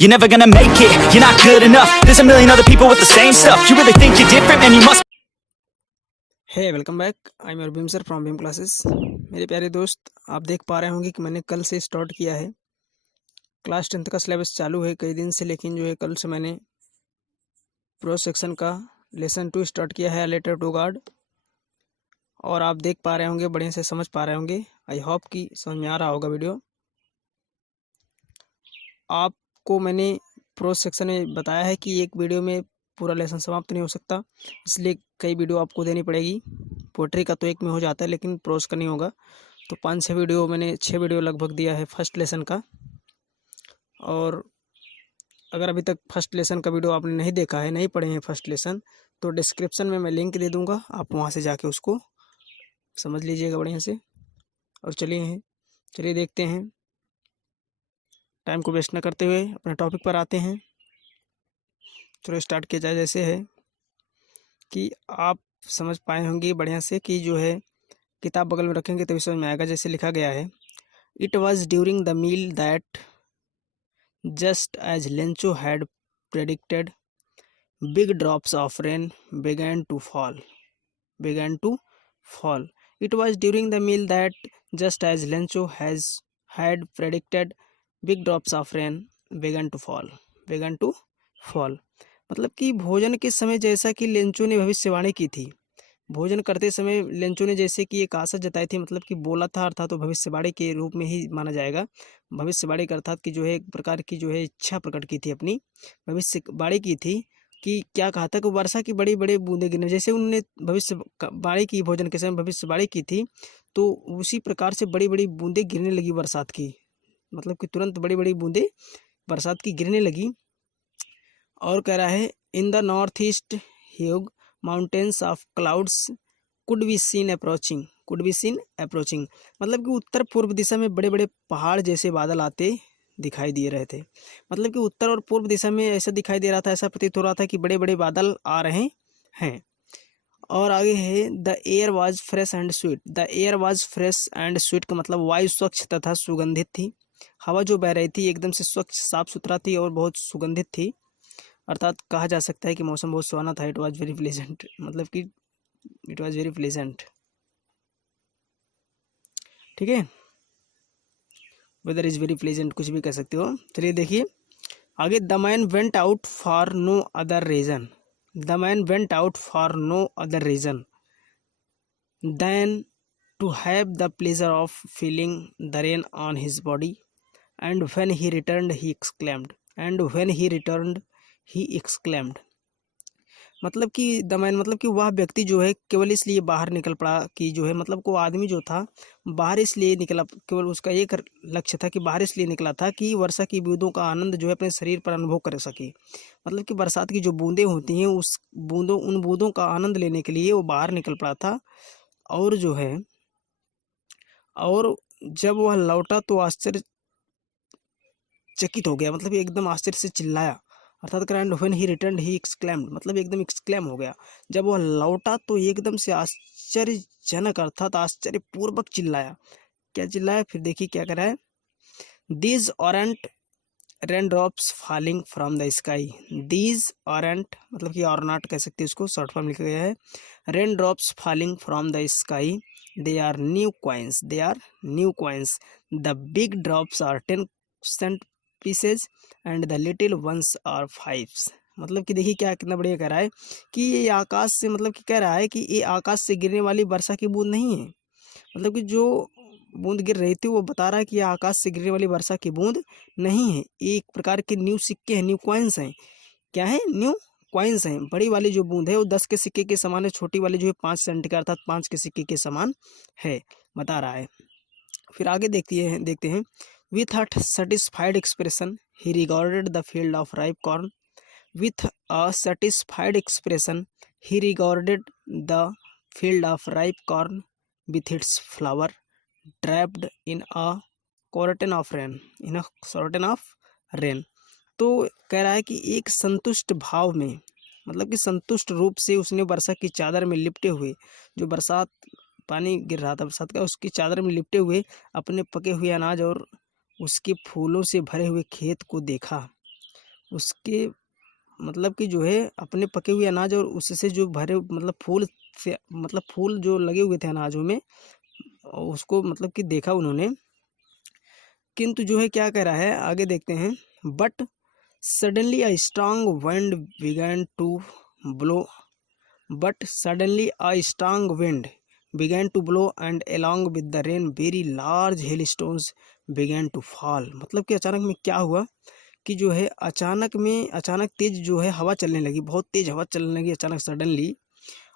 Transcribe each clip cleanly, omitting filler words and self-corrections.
You're never gonna make it, you're not good enough. There's a million other people with the same stuff. You really think you're different, man, you must. Hey welcome back. I am your Bheem sir from Bheem classes. मेरे प्यारे दोस्त, आप देख पा रहे होंगे कि मैंने कल से स्टार्ट किया है। क्लास 10th का सिलेबस चालू है कई दिन से, लेकिन जो है कल से मैंने प्रो सेक्शन का लेसन 2 स्टार्ट किया है, लेटर टू गार्ड। और आप देख पा रहे होंगे, बढ़िया से समझ पा रहे होंगे। आई होप कि समझ में आ रहा होगा वीडियो। आपको मैंने प्रो सेक्शन में बताया है कि एक वीडियो में पूरा लेसन समाप्त नहीं हो सकता, इसलिए कई वीडियो आपको देनी पड़ेगी। पोट्री का तो एक में हो जाता है, लेकिन प्रोस का नहीं होगा। तो 5-6 वीडियो मैंने 6 वीडियो लगभग दिया है फर्स्ट लेसन का। और अगर अभी तक फर्स्ट लेसन का वीडियो आपने नहीं देखा है, नहीं पढ़े हैं फर्स्ट लेसन, तो डिस्क्रिप्शन में मैं लिंक दे दूँगा, आप वहाँ से जाके उसको समझ लीजिएगा बढ़िया से। और चलिए देखते हैं, टाइम को वेस्ट न करते हुए अपने टॉपिक पर आते हैं। चलो स्टार्ट किया जाए। जैसे है कि आप समझ पाए होंगे बढ़िया से कि जो है किताब बगल में रखेंगे तभी समझ में आएगा। जैसे लिखा गया है, it was during the meal that just as Lencho had predicted big drops of rain began to fall. It was during the meal that, just as Lencho had predicted, big drops of rain began to fall. मतलब कि भोजन के समय जैसा कि Lencho ने भविष्यवाणी की थी, भोजन करते समय लेंचो ने जैसे कि एक आशा जताई थी, मतलब कि बोला था, अर्थात तो भविष्यवाणी के रूप में ही माना जाएगा। भविष्यवाणी का अर्थात कि जो है एक प्रकार की जो है इच्छा प्रकट की थी, अपनी भविष्यवाणी की थी कि क्या कहा था कि वर्षा की बड़ी बड़ी बूंदें गिरने, जैसे उन्होंने भविष्यवाणी की, भोजन के समय भविष्यवाणी की थी, तो उसी प्रकार से बड़ी बड़ी बूंदें गिरने लगी बरसात की। मतलब कि तुरंत बड़ी बड़ी बूंदें बरसात की गिरने लगी। और कह रहा है, in the north east Hugh mountains of clouds could be seen approaching. मतलब कि उत्तर पूर्व दिशा में बड़े बड़े पहाड़ जैसे बादल आते दिखाई दे रहे थे। मतलब कि उत्तर और पूर्व दिशा में ऐसा दिखाई दे रहा था, ऐसा प्रतीत हो रहा था कि बड़े बड़े बादल आ रहे हैं। और आगे है, the air was fresh and sweet. The air was fresh and sweet का मतलब वायु स्वच्छ तथा सुगंधित थी। हवा जो बह रही थी एकदम से स्वच्छ साफ सुथरा थी और बहुत सुगंधित थी। अर्थात कहा जा सकता है कि मौसम बहुत सुहाना था। इट वॉज वेरी प्लेजेंट, मतलब कि इट वॉज वेरी प्लेजेंट। ठीक है, वेदर इज वेरी प्लेजेंट, कुछ भी कह सकते हो। चलिए देखिए आगे, the man went out for no other reason. The man went out for no other reason than to have the pleasure of feeling the rain on his body, and when he returned he exclaimed. मतलब कि the man मतलब कि वह व्यक्ति जो है केवल इसलिए बाहर निकल पड़ा कि जो है, मतलब को आदमी जो था बाहर इसलिए निकला, केवल उसका एक लक्ष्य था कि बाहर इसलिए निकला था कि वर्षा की बूंदों का आनंद जो है अपने शरीर पर अनुभव कर सके। मतलब कि बरसात की जो बूंदें होती हैं, उन बूंदों का आनंद लेने के लिए वो बाहर निकल पड़ा था। और जो है, और जब वह लौटा तो आश्चर्यचकित हो गया, मतलब एकदम आश्चर्य से चिल्लाया। अर्थात grand when he returned he exclaimed, मतलब एकदम एक्सक्लेम हो गया। जब वह लौटा तो एकदम से आश्चर्यजनक अर्थात आश्चर्यपूर्वक चिल्लाया। क्या चिल्लाया, फिर देखिए क्या कर रहा है। These errant rain drops falling from the sky. These errant मतलब कि और नॉट कह सकते हैं, उसको शॉर्ट फॉर्म लिखा गया है। Rain drops falling from the sky, they are new coins the big drops are 10 cent pieces and the little ones are 5। मतलब कि देखिए क्या कितना बढ़िया कह रहा है कि ये आकाश से, मतलब कि कह रहा है कि ये आकाश से गिरने वाली वर्षा की बूंद नहीं है। मतलब कि जो बूंद गिर रही थी वो बता रहा है कि यह आकाश से गिरने वाली वर्षा की बूंद नहीं है, एक प्रकार के न्यू सिक्के हैं, न्यू कॉइन्स हैं। क्या है, न्यू कॉइन्स हैं। बड़ी वाली जो बूंद है वो 10 के सिक्के के समान है, छोटी वाली जो है 5 सेंट का अर्थात 5 के सिक्के के समान है, बता रहा है। फिर आगे देखते हैं। With a satisfied expression he regarded the field of ripe corn. With a satisfied expression he regarded the field of ripe corn with its flower draped in a curtain of rain। तो कह रहा है कि एक संतुष्ट भाव में, मतलब कि संतुष्ट रूप से उसने वर्षा की चादर में लिपटे हुए, जो बरसात पानी गिर रहा था बरसात का, उसकी चादर में लिपटे हुए अपने पके हुए अनाज और उसके फूलों से भरे हुए खेत को देखा। उसके मतलब कि जो है अपने पके हुए अनाज और उससे जो भरे मतलब फूल से मतलब फूल जो लगे हुए थे अनाजों में, उसको मतलब कि देखा उन्होंने। किंतु जो है क्या कह रहा है, आगे देखते हैं। But suddenly a strong wind began to blow but suddenly a strong wind began to blow and along with the rain very large hailstones began to fall। मतलब कि अचानक में क्या हुआ कि जो है अचानक तेज जो है हवा चलने लगी, बहुत तेज हवा चलने लगी अचानक सडनली,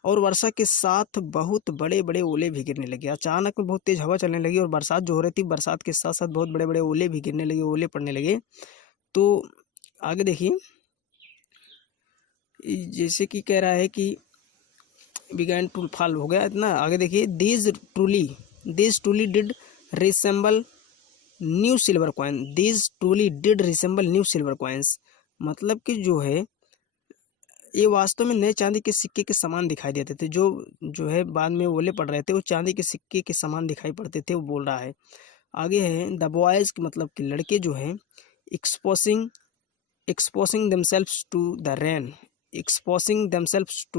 और वर्षा के साथ बहुत बड़े बड़े ओले भी गिरने लगे। अचानक में बहुत तेज हवा चलने लगी और बरसात जो हो रही थी, बरसात के साथ साथ बहुत बड़े बड़े ओले भी गिरने लगे, ओले पड़ने लगे। तो आगे देखिए, जैसे कि कह रहा है कि बिगैन टू फॉल हो गया इतना। आगे देखिए, these truly did resemble new silver coin. These truly did resemble new silver coins. मतलब कि जो है ये वास्तव में नए चांदी के सिक्के के समान दिखाई देते थे। जो है बाद में ओले पड़ रहे थे, वो चांदी के सिक्के के समान दिखाई पड़ते थे, वो बोल रहा है। आगे है द बॉयज, मतलब कि लड़के जो हैं exposing themselves to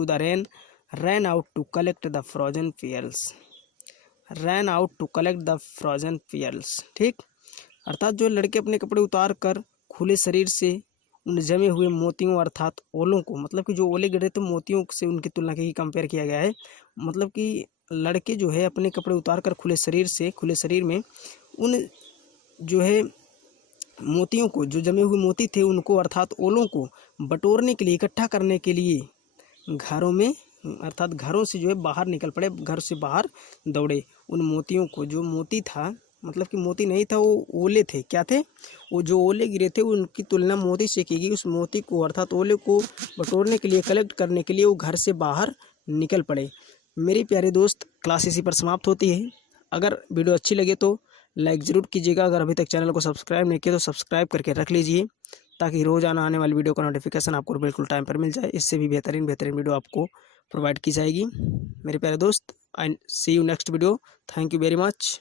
the rain ran out to collect the frozen pearls। ठीक, अर्थात जो लड़के अपने कपड़े उतार कर खुले शरीर से उन जमे हुए मोतियों अर्थात ओलों को, मतलब कि जो ओले गिरे थे मोतियों से उनकी तुलना की कंपेयर किया गया है। मतलब कि लड़के जो है अपने कपड़े उतार कर खुले शरीर में उन जो है मोतियों को, जो जमे हुए मोती थे उनको अर्थात ओलों को बटोरने के लिए, इकट्ठा करने के लिए घरों में अर्थात घरों से जो है बाहर निकल पड़े, घर से बाहर दौड़े। उन मोतियों को, जो मोती था, मतलब कि मोती नहीं था, वो ओले थे। क्या थे? वो जो ओले गिरे थे उनकी तुलना मोती से की गई। उस मोती को अर्थात ओले को बटोरने के लिए, कलेक्ट करने के लिए वो घर से बाहर निकल पड़े। मेरे प्यारे दोस्त, क्लास इसी पर समाप्त होती है। अगर वीडियो अच्छी लगे तो लाइक ज़रूर कीजिएगा। अगर अभी तक चैनल को सब्सक्राइब नहीं किया तो सब्सक्राइब करके रख लीजिए, ताकि रोज़ाना आने वाली वीडियो का नोटिफिकेशन आपको बिल्कुल टाइम पर मिल जाए। इससे भी बेहतरीन वीडियो आपको प्रोवाइड की जाएगी। मेरे प्यारे दोस्त, I see you next video. Thank you very much.